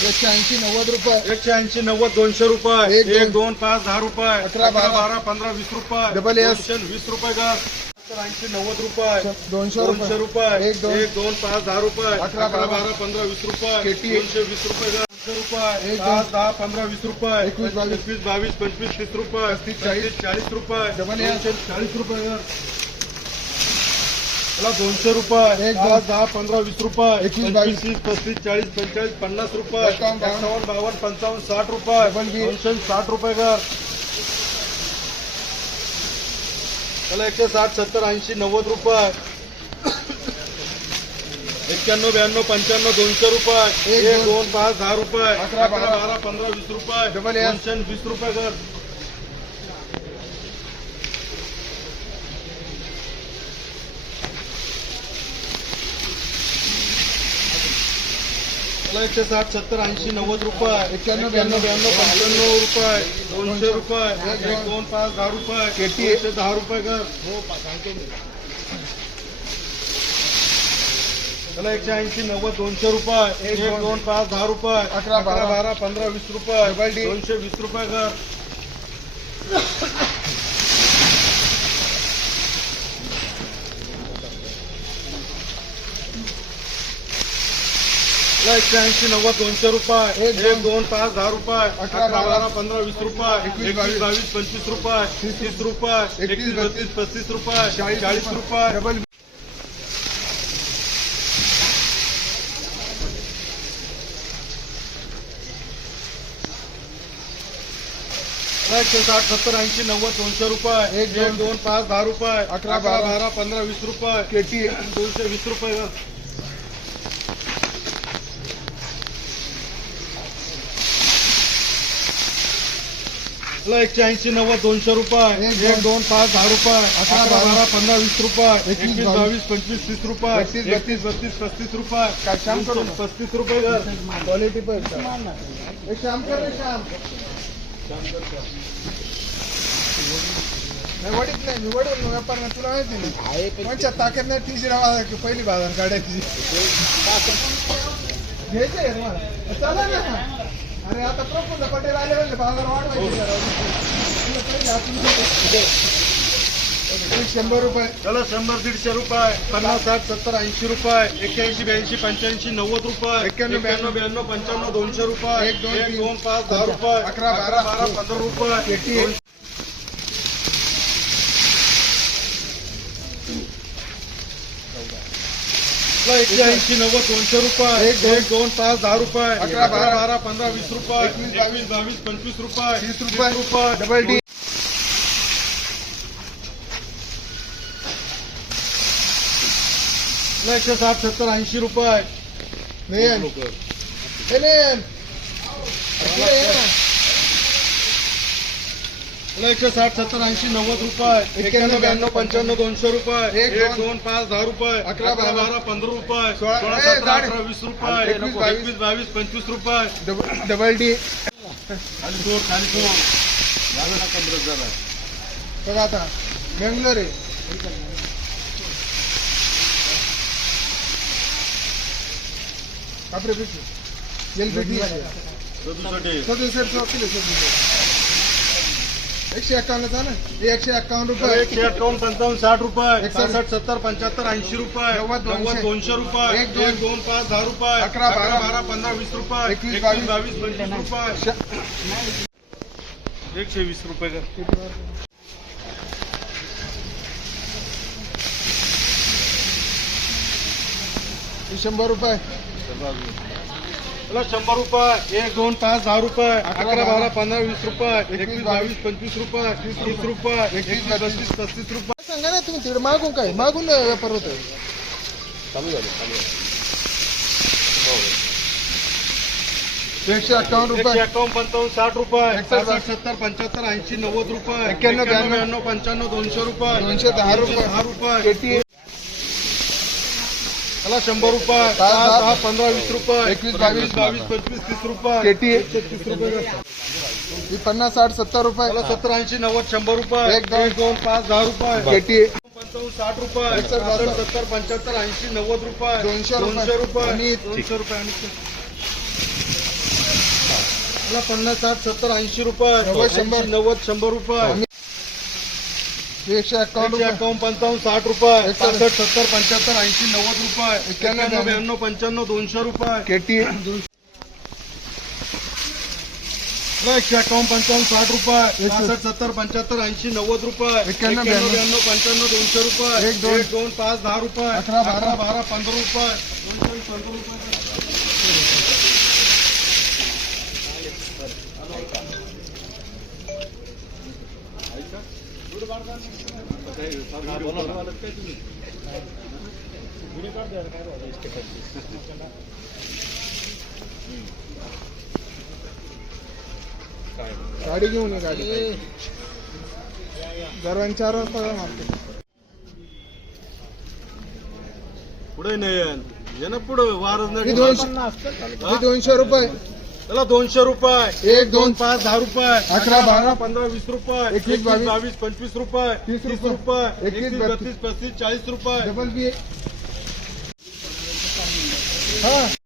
एकशे ऐंशी नव्वद रुपये. एकशे ऐंशी नव्वद दोनशे रुपये. एक, दोन, पाच दहा रुपये. अकरा, अकरा बारा, बारा पंधरा वीस रुपये. Double S. वीस रुपये का? ऐंशी नव्वद रुपये. दोनशे दोनशे रुपये. एक, दोन. एक दोन पाच दहा रुपये. अकरा, बारा, पंधरा वीस रुपये. दोनशे वीस रुपये दोनशे रुपये. एक, पाच दोन. दहा पंधरा वीस रुपये. एकवीस, बावीस. एकवीस बावीस पंचवीस तीस रुपये. पस्तीस, चाळीस. चाळीस रुपये. डबल चाळीस रुपये मला दोनशे रुपये. दहा पंधरा वीस रुपये एकवीस, बावीस. तीस पस्तीस चाळीस पंचेचाळीस पन्नास रुपये एकावन्न, बावन्न. पंचावन्न साठ रुपये. दोनशे साठ रुपये कर मला एकशे साठ सत्तर ऐंशी नव्वद रुपये एक्क्याण्णव ब्याण्णव पंच्याण्णव दोनशे रुपये एक, एक दोन. पाच दहा रुपये अकरा, बारा. पंधरा वीस रुपये डबल. दोनशे वीस रुपये कर मला एकशे साठ सत्तर ऐंशी नव्वद रुपये एक्क्याण्णव, एक्क्याण्णव ब्याण्णव पंच्याण्णव रुपये दोनशे रुपये एक, दोन. पाच दहा रुपये केटी. दोनशे दहा रुपये कर मला एकशे ऐंशी नव्वद दोनशे रुपये एक, दोन. पाच दहा रुपये अकरा, बारा. बारा पंधरा वीस रुपये. दोनशे वीस रुपये कर एकशे ऐंशी नव्वद दोनशे रुपये एक, दोन पाच दहा रुपये अकरा बारा. पंधरा वीस रुपये एकवीस, एकवीस बावीस. पंचवीस रुपये तीस, रुपये एकतीस बत्तीस पस्तीस रुपये चाळीस रुपये डबल एकशे साठ सत्तर ऐंशी नव्वद दोनशे रुपये एक, दोन पाच दहा रुपये अकरा बारा. बारा पंधरा वीस रुपये दोनशे वीस रुपये का मला एकशे ऐंशी नव्वद दोनशे रुपये. एक, दोन. पाच दहा रुपये. अकरा, अकरा बारा. पंधरा वीस रुपये. एकवीस, बावीस. पंचवीस तीस रुपये. एकतीस, एकतीस बत्तीस पस्तीस रुपये. काय शाम करू दोनशे पस्तीस रुपये का क्वालिटी पण एक शाम कर रे श्याम नाही वडीत नाही मी वडील व्यापार नाही तुला माहिती ना? कोणच्या ताकद नाही ती राहा पहिली बाजार काढायची. घ्यायचं आहे. चला ना. अरे आता प्रफुल्ल पटेल आले म्हणजे बाजार वाढवायचे आपण एक शंभर रुपये. चला शंभर दीडशे रुपये. पन्नास साठ सत्तर ऐंशी रुपये. एक्क्याऐंशी ब्याऐंशी पंच्याऐंशी नव्वद रुपये. एक्क्याण्णव, एक्क्याण्णव ब्याण्णव पंच्याण्णव दोनशे रुपये. एक, दोन. दोन पाच दहा रुपये. अकरा, बारा. बारा पंधरा रुपये. केटी. दोन- चला, एकशे ऐंशी नव्वद दोनशे रुपये एक, दोन. दोन पाच दहा रुपये अकरा, बारा. बारा पंधरा वीस रुपये एकवीस, एकवीस बावीस पंचवीस रुपये तीस रुपये. रुपये डबल डी एकशे साठ सत्तर ऐंशी रुपये मेन मला एकशे साठ सत्तर ऐंशी नव्वद रुपये एक्क्याण्णव ब्याण्णव पंच्याण्णव दोनशे रुपये एक, दोन. पाच दहा रुपये अकरा, बारा. बारा पंधरा रुपये सोळा- सतरा. अठरा वीस रुपये एकवीस, बावीस. पंचवीस रुपये डबल डी खाली सोड खाली सोड झालं ना हजार आहे. बघा आता बेंगलोर आहे कापरे पिशवी जेल पेटी सदुसष्ट सदुसष्ट एकशे एक्कावन्न झालं एकशे एक्कावन्न रुपये एकशे अठ्ठावन्न पंचावन्न साठ रुपये एकसष्ट. सत्तर पंच्याहत्तर ऐंशी रुपये नव्वद. नव्वद दोनशे रुपये एक, दोन. दोन पाच दहा रुपये अकरा, बारा. बारा पंधरा वीस रुपये एकवीस, बावीस. बावीस पंचवीस रुपये एकशे वीस रुपये शंभर रुपये मला शंभर रुपये एक दोन पाच दहा रुपये अकरा बारा. पंधरा वीस रुपये एकवीस, बावीस, पंचवीस रुपये तीस रुपये एकवीस. बत्तीस पस्तीस रुपये सांगा ना तुम्ही तिकडे मागून काय मागून व्यापार होतोय एकशे अठ्ठावन्न एकशे रुपये एकावन्न पंचावन्न साठ रुपये सत्तर पंच्याहत्तर ऐंशी नव्वद रुपये एक्क्याण्णव, ब्याण्णव. ब्याण्णव पंच्याण्णव दोनशे रुपये दोनशे दहा रुपये. दहा रुपये मला शंभर रुपये दहा दहा. पंधरा वीस रुपये एकवीस, बावीस. बावीस पंचवीस तीस रुपये केटी. तीस रुपये ही पन्नास साठ सत्तर रुपये सत्तर ऐंशी नव्वद शंभर रुपये एक, दोन. दोन पाच दहा रुपये केटी पंचावन्न साठ रुपये. सत्तर पंच्याहत्तर ऐंशी नव्वद रुपये दोनशे. दोनशे रुपये आणि- दोनशे रुपये आणि पन्नास साठ सत्तर ऐंशी रुपये शंभर. नव्वद शंभर रुपये एकशे अकाउंट एकशे रुपये. एकावन्न पंचावन्न साठ रुपये. पासष्ट सत्तर पंच्याहत्तर ऐंशी नव्वद रुपये. एक्क्याण्णव, ब्याण्णव पंच्याण्णव दोनशे रुपये. केटी. एकशे एकावन्न पंचावन्न साठ रुपये. पासष्ट सत्तर पंच्याहत्तर ऐंशी नव्वद रुपये. एक्क्याण्णव, ब्याण्णव. पंच्याण्णव दोनशे रुपये. एक, दोन. दोन पाच दहा रुपये. अकरा, बारा. बारा पंधरा रुपये. दोनशे पंधरा रुपये. गाडी घेऊन ये गाडी दरवान चार वाजता पुढे नाही. ये ना पुढे वारच नाही दोनशे रुपये. त्याला दोनशे रुपये एक दोन पाच दहा रुपये अकरा, बारा. पंधरा वीस रुपये एकवीस, बावीस. पंचवीस रुपये तीस रुपये. एकवीस. बत्तीस पस्तीस चाळीस रुपये डबल बी हा